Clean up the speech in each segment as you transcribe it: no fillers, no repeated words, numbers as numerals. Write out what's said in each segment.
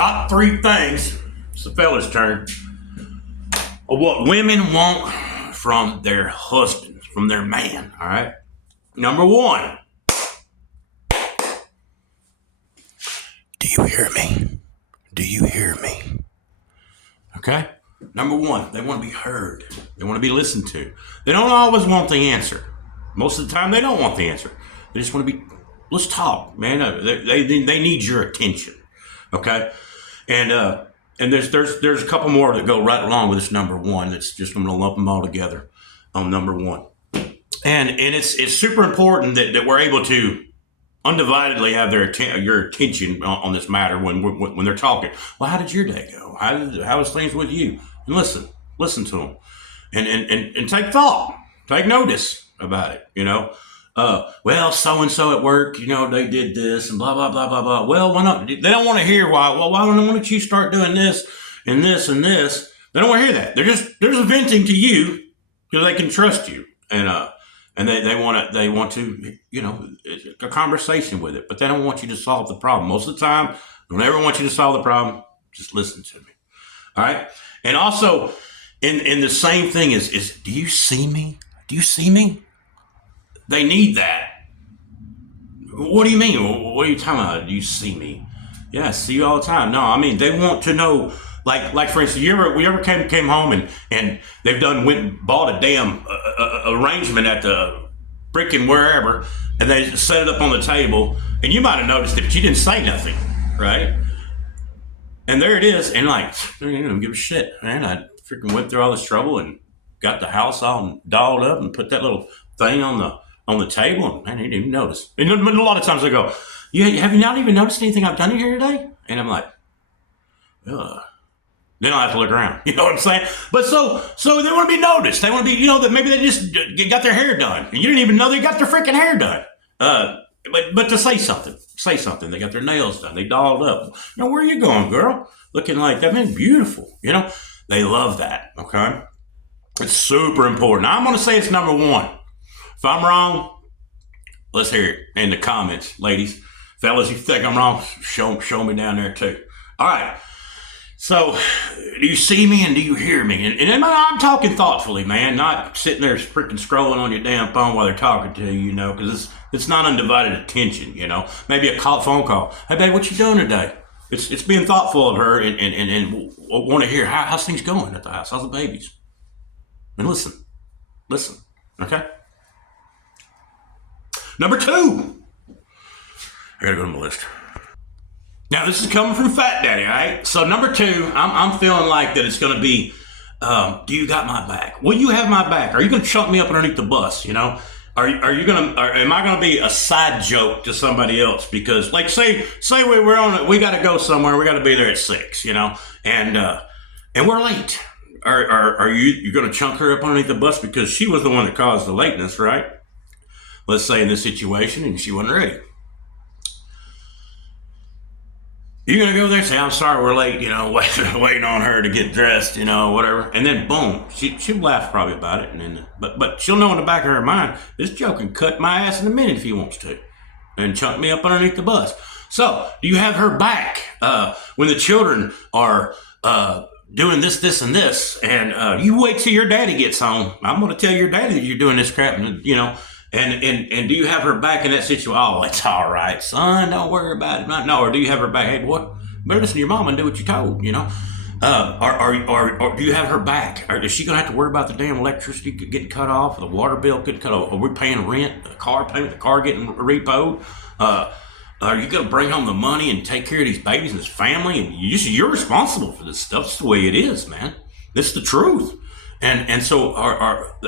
top 3 things, it's the fella's turn, of what women want from their husbands, from their man, all right? Number 1. Do you hear me? Do you hear me? Okay? Number 1, they want to be heard. They want to be listened to. They don't always want the answer. Most of the time, they don't want the answer. They just want to be, let's talk, man. They need your attention. Okay? And there's a couple more that go right along with this number 1. That's just, I'm going to lump them all together on number 1. And it's super important that we're able to undividedly have your attention on this matter when they're talking. Well, how did your day go? How was things with you? And listen to them, and take thought, take notice about it. Well, so and so at work, they did this and blah blah blah blah blah. Well, why not? They don't want to hear why. Well, why don't you start doing this and this and this? They don't want to hear that. They're just venting to you because they can trust you, and they want to a conversation with it, but they don't want you to solve the problem. Most of the time, they don't ever want you to solve the problem. Just listen to me. All right. And also, in the same thing is do you see me? Do you see me? They need that. What do you mean? What are you talking about? Do you see me? Yeah, I see you all the time. No, I mean, they want to know, like for instance, we ever came home and they've went and bought a damn arrangement at the freaking wherever, and they set it up on the table, and you might have noticed it, but you didn't say nothing, right? And there it is, and they don't give a shit, man. I freaking went through all this trouble and got the house all dolled up and put that little thing on the table, and man, they didn't even notice. And a lot of times they go, have you not even noticed anything I've done here today? And I'm like, ugh. Then I have to look around. You know what I'm saying? But so they want to be noticed. They want to be, that maybe they just got their hair done, and you didn't even know they got their freaking hair done. But to say something. They got their nails done. They dolled up. Where are you going, girl? Looking like that, man, beautiful. They love that. Okay, it's super important. Now, I'm going to say it's number 1. If I'm wrong, let's hear it in the comments, ladies, fellas. You think I'm wrong? Show me down there too. All right. So, do you see me and do you hear me? And I'm talking thoughtfully, man, not sitting there freaking scrolling on your damn phone while they're talking to you, because it's not undivided attention, Maybe a phone call. Hey, babe, what you doing today? It's being thoughtful of her and want to hear how's things going at the house? How's the babies? And listen, okay? Number 2. I gotta go to my list. Now, this is coming from Fat Daddy, all right? So, number 2, I'm feeling like that it's going to be, do you got my back? Will you have my back? Are you going to chuck me up underneath the bus, Are you going to, am I going to be a side joke to somebody else? Because, say we're on it, we got to go somewhere, we got to be there at 6, and we're late. Are you going to chunk her up underneath the bus because she was the one that caused the lateness, right? Let's say in this situation, and she wasn't ready. You're going to go there and say, I'm sorry, we're late, waiting on her to get dressed, whatever. And then, boom, she'll laugh probably about it. And then, but she'll know in the back of her mind, this Joe can cut my ass in a minute if he wants to and chunk me up underneath the bus. So, do you have her back when the children are doing this, and this? And you wait till your daddy gets home. I'm going to tell your daddy that you're doing this crap, and do you have her back in that situation? Oh, it's all right, son. Don't worry about it. No, or do you have her back? Hey, boy, better listen to your mom and do what you're told, Or do you have her back? Or is she going to have to worry about the damn electricity getting cut off, or the water bill getting cut off? Are we paying rent, the car payment, the car getting repoed? Are you going to bring home the money and take care of these babies and this family? And you're responsible for this stuff. It's the way it is, man. This is the truth. And so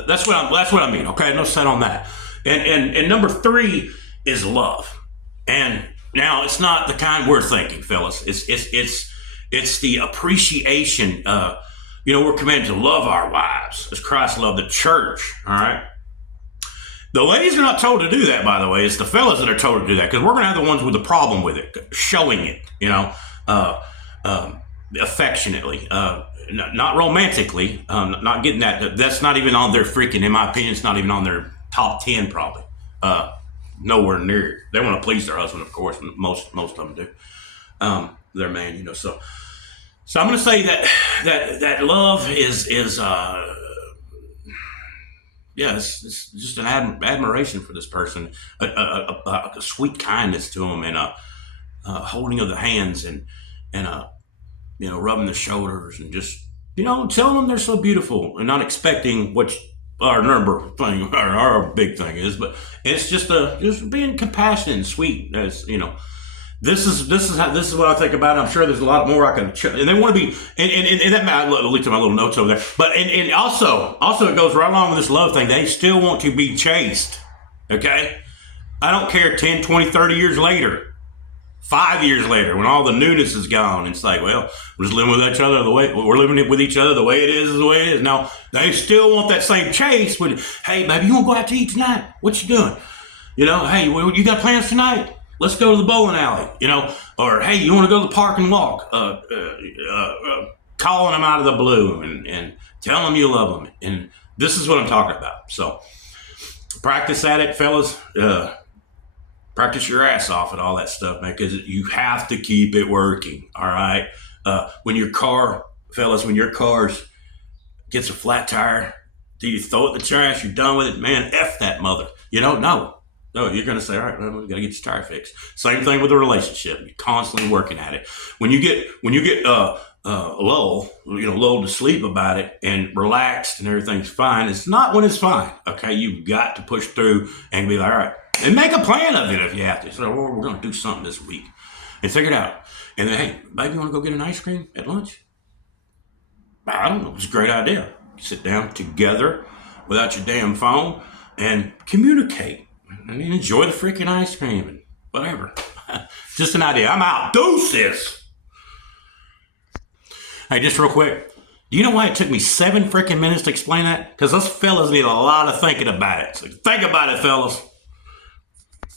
that's what I mean. Okay, no set on that. And number 3 is love. And now it's not the kind we're thinking, fellas. It's the appreciation. We're commanded to love our wives as Christ loved the church. All right. The ladies are not told to do that, by the way. It's the fellas that are told to do that, because we're going to have the ones with the problem with it, showing it, affectionately, not romantically, not getting that. That's not even on their freaking, in my opinion, it's not even on their top 10 probably. Nowhere near. They want to please their husband, of course, most of them do. their man, you know. So I'm going to say that love is yeah, it's just an admiration for this person, a sweet kindness to them, and a holding of the hands, and you know, rubbing the shoulders, and just, you know, telling them they're so beautiful, and not expecting what our number thing, our big thing is, but it's just being compassionate and sweet. As you know, this is what I think about it. I'm sure there's a lot more I can, and they want to be, and that I looked at my little notes over there, but and also it goes right along with this love thing. They still want to be chased. Okay, I don't care 10, 20, 30 years later. 5 years later, when all the newness is gone, it's like, well, we're just living with each other we're living with each other the way it is the way it is. Now they still want that same chase. When, hey, baby, you want to go out to eat tonight? What you doing? You know, hey, you got plans tonight? Let's go to the bowling alley. You know, or hey, you want to go to the park and walk? Calling them out of the blue and telling them you love them, and this is what I'm talking about. So practice at it, fellas. Practice your ass off at all that stuff, man, because you have to keep it working, all right? When your car gets a flat tire, do you throw it in the trash? You're done with it? Man, F that mother. You know, no, you're going to say, all right, well, we got to get this tire fixed. Same thing with a relationship. You're constantly working at it. When you get lulled to sleep about it and relaxed and everything's fine, it's not when it's fine, okay? You've got to push through and be like, all right, and make a plan of it if you have to. So, well, we're going to do something this week and figure it out. And then, hey, baby, you want to go get an ice cream at lunch? I don't know. It's a great idea. Sit down together without your damn phone and communicate and enjoy the freaking ice cream and whatever. Just an idea. I'm out. Deuces. Hey, just real quick. Do you know why it took me 7 freaking minutes to explain that? Because those fellas need a lot of thinking about it. So think about it, fellas.